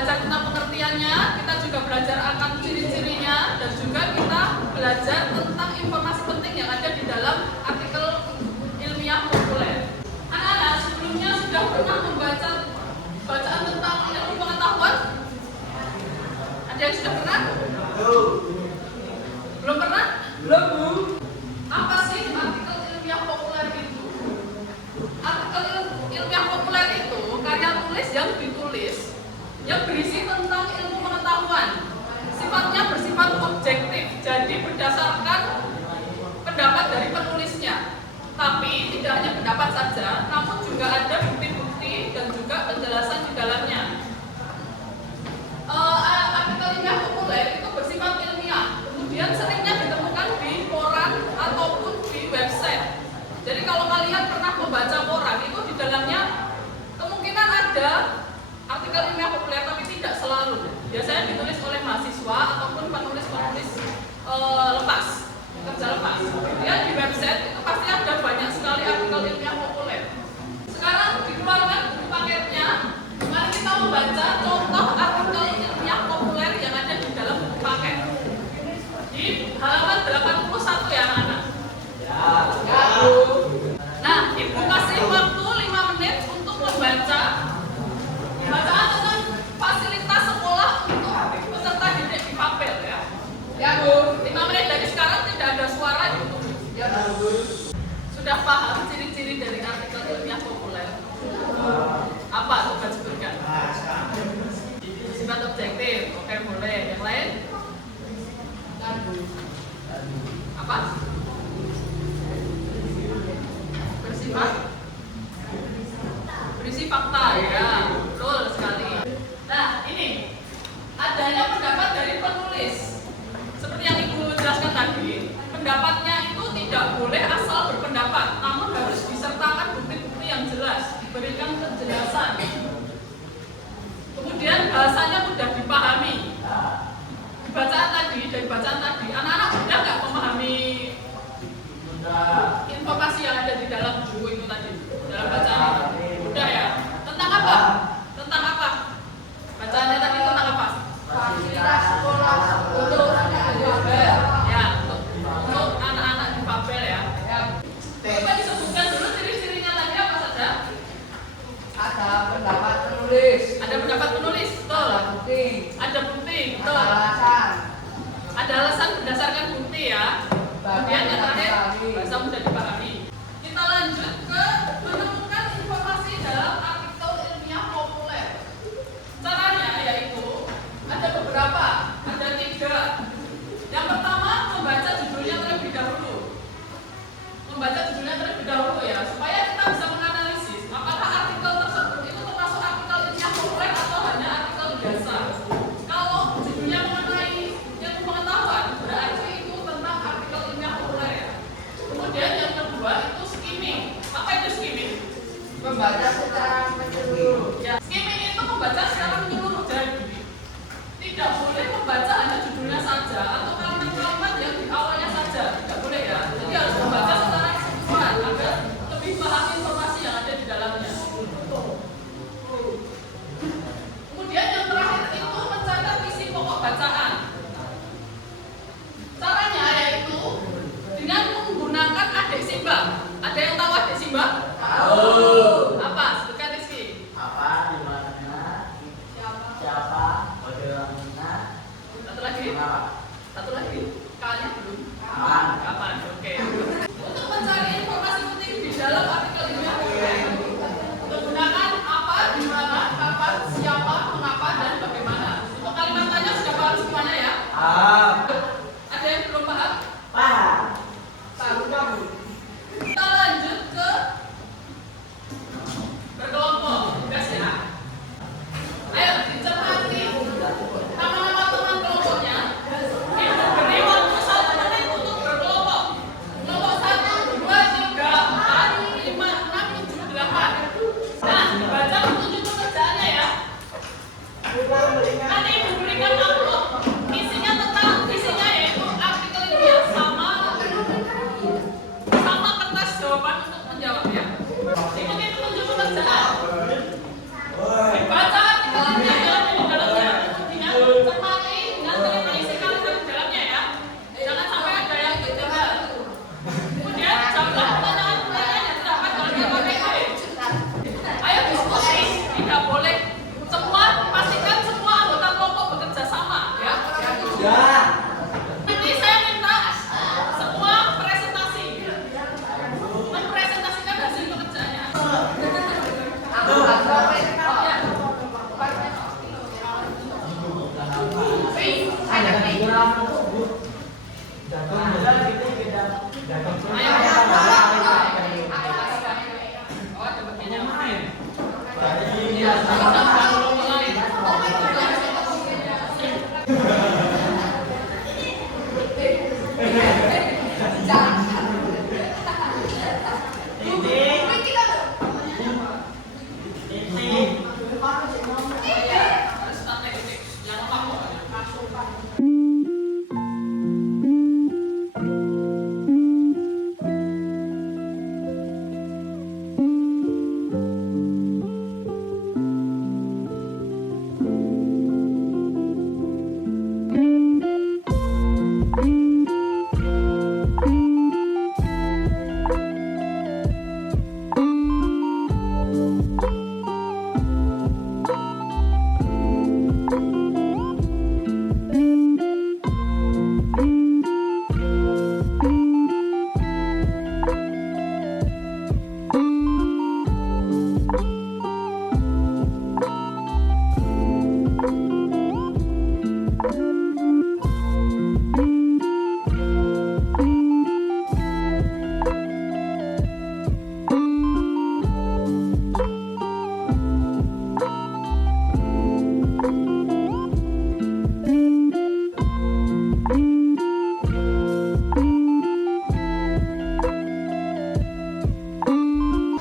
belajar tentang pengertiannya, kita juga belajar akan ciri-cirinya, dan juga kita belajar tentang informasi penting yang ada di dalam artikel ilmiah populer. Anak-anak sebelumnya sudah pernah membaca bacaan tentang ilmu pengetahuan? Ada yang sudah pernah? Belum pernah? Belum, Bu. Apa sih artikel ilmiah populer itu? Artikel ilmiah populer itu karya tulis yang ditulis yang berisi tentang ilmu pengetahuan. Sifatnya bersifat objektif, jadi berdasarkan pendapat dari penulisnya. Tapi tidak hanya pendapat saja, namun juga ada bukti-bukti dan juga penjelasan di dalamnya. Artikel ilmiah populer itu bersifat ilmiah, kemudian seringnya ditemukan di koran ataupun di website. Jadi kalau kalian pernah membaca koran, itu di dalamnya kemungkinan ada artikel ilmiah populer, tapi tidak selalu. Biasanya ditulis oleh mahasiswa ataupun penulis-penulis lepas, kerja lepas. Kemudian di website itu pasti ada banyak sekali artikel ilmiah populer. Sekarang dikeluarkan buku paketnya. Mari kita membaca contoh artikel ilmiah populer yang ada di dalam buku paket. Di halaman 81 ya anak-anak. Ya, Bu. Nah, Ibu kasih waktu 5 menit untuk membaca bacaan tentang fasilitas sekolah untuk peserta didik difabel ya. Ya, Bu. 5 menit dari sekarang, tidak ada suara di YouTube. Ya, Bu. Sudah paham ciri-ciri dari artikel ilmiah populer? Apa? Coba sebutkan. Sifat objektif. Oke, boleh. Yang lain? Apa? Berisi fakta ya, betul sekali. Nah, ini adanya pendapat dari penulis. Seperti yang Ibu jelaskan tadi, pendapatnya itu tidak boleh asal berpendapat, namun harus disertakan bukti-bukti yang jelas, diberikan penjelasan. Kemudian bahasanya mudah dipahami. Dari bacaan tadi, anak-anak mudah nggak memahami informasi yang ada di dalam buku itu tadi, dalam bacaan itu? Mudah ya? Tentang apa? Tentang apa? Bacaannya tadi tentang apa? Fasilitas sekolah untuk difabel. Ya, untuk anak-anak difabel ya. Coba disebutkan dulu ciri-cirinya tadi apa saja? Ada pendapat penulis. Ada pendapat penulis, betul. Ada bukti. Ada bukti, betul. Ada alasan. Ada alasan berdasarkan bukti ya. Kemudian yang terakhir, bahasa mudah dipahami. Kita lanjut ke menemukan informasi dalam artikel ilmiah populer. Caranya yaitu ada beberapa, ada 3. Yang pertama, membaca judulnya terlebih dahulu. Membaca judulnya terlebih dahulu ya, supaya kita bisa menganalisis apakah artikel tersebut itu termasuk artikel ilmiah populer atau hanya artikel biasa. Kalau judulnya mengenai ilmu pengetahuan, berarti itu tentang artikel ilmiah populer ya. Kemudian yang kedua itu skimming. Apa itu skimming? Membaca secara menyeluruh. Ya, skimming itu membaca secara menyeluruh. Jadi tidak boleh membaca hanya judulnya saja atau kalimat-kalimat yang di awalnya saja. Tidak boleh ya. Jadi harus membaca secara keseluruhan agar lebih paham informasi yang ada di dalamnya. Kemudian yang terakhir itu mencatat isi pokok bacaan. Caranya yaitu dengan menggunakan adik simbang. Ada yang tahu adik simbang? Tahu. Apa? Sebutkan adik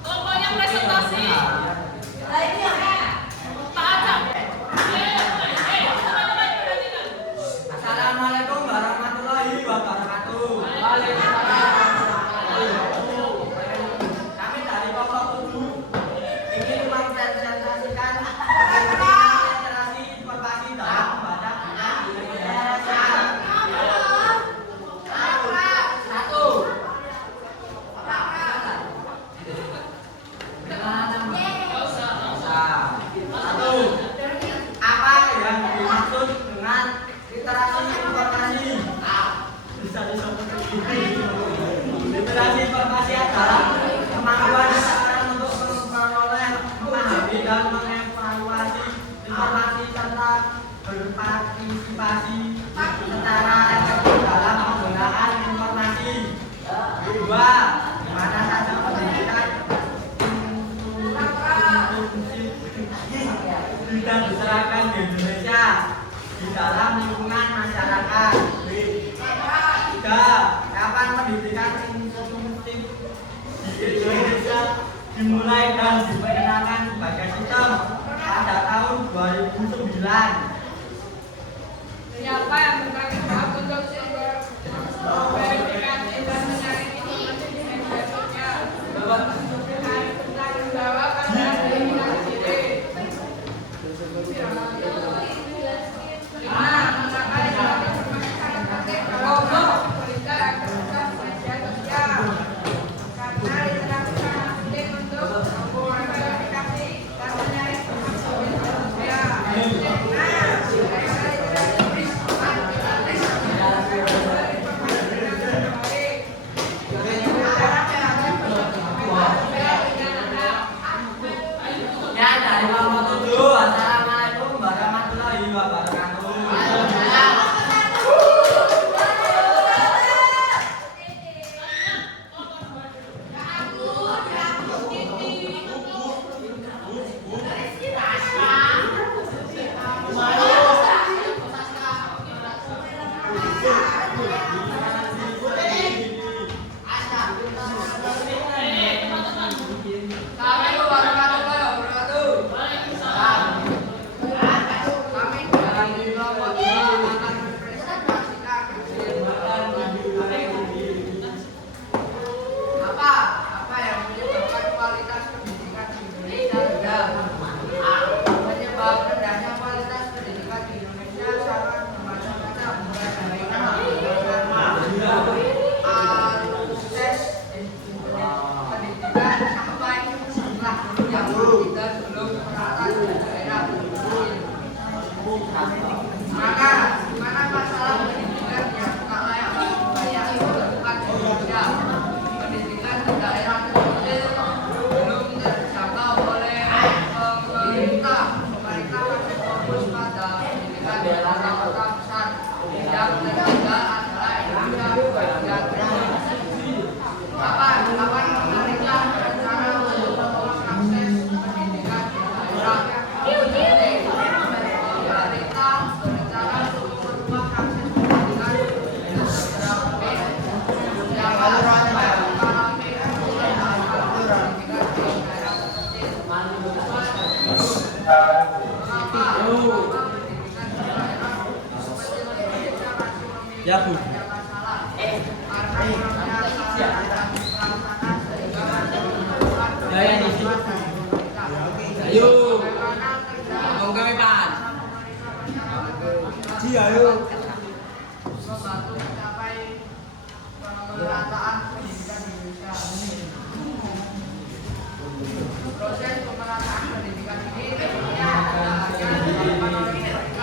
Kelompoknya presentasi. Tak ajak. Teman-teman perhatikan. Assalamualaikum warahmatullahi wabarakatuh. Kami dari kelompok 7 ingin mempresentasikan literasi informasi dalam membaca buku di Indonesia. Satu. Satu. Apa yang dimaksud dengan literasi informasi? Bisa disebut begini. Literasi informasi adalah kemampuan seseorang untuk memperoleh, memahami dan mengevaluasi informasi serta berpartisipasi secara efektif dalam penggunaan informasi. Dua, di mana saja pendidikan tidak diterapkan di Indonesia di dalam lingkungan masyarakat. Tiga, kapan pendidikan inklusif di Indonesia dimulai dan diperkenalkan sebagai sistem pada tahun 2009. Siapa yang bertanggung jawab untuk verifikasi dan menyaring informasi di media sosial? Bertanggung jawab adalah verifikasi diri. 5. Mengapa informasi sangat penting kalau berita yang tersebar di media sosial? Karena literasi sangat penting untuk memverifikasi dan menyaring informasi di media sosial. Ya, dari kelompok 7. Assalamualaikum warahmatullahi wabarakatuh. Assalamualaikum warahmatullahi wabarakatuh. Kami dari kelompok 2 akan mempresentasikan apa yang menyebabkan kualitas pendidikan di Indonesia rendah. Penyebab rendahnya kualitas pendidikan di Indonesia sangat bermacam-macam, mulai dari akses pendidikan sampai jumlah guru yang tidak belum merata di daerah terpencil. Maka, di mana masalah pendidikan yang tak layak dibayar bukan di Indonesia. Pendidikan di daerah terpencil belum terjangkau oleh pemerintah. Pemerintah masih fokus pada pendidikan di kota-kota besar. Yang tertinggal adalah Indonesia bagian timur. Kapan pemerintah berencana untuk memperluas akses pendidikan di daerah? Pemerintah berencana untuk memperluas akses pendidikan di beberapa siapa mengalami pendidikan di daerah terpencil. Mengapa pendidikan di daerah terpencil Indonesia masih memiliki banyak masalah? Karena kurangnya sarana dan prasarana sehingga masih memerlukan pemerintah. Ayo. Bagaimana kerja Kami Pak. membantu mencapai pemerataan pendidikan di Indonesia. Proses pemerataan pendidikan ini tentunya tidak hanya dilakukan oleh pemerintah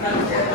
Berarti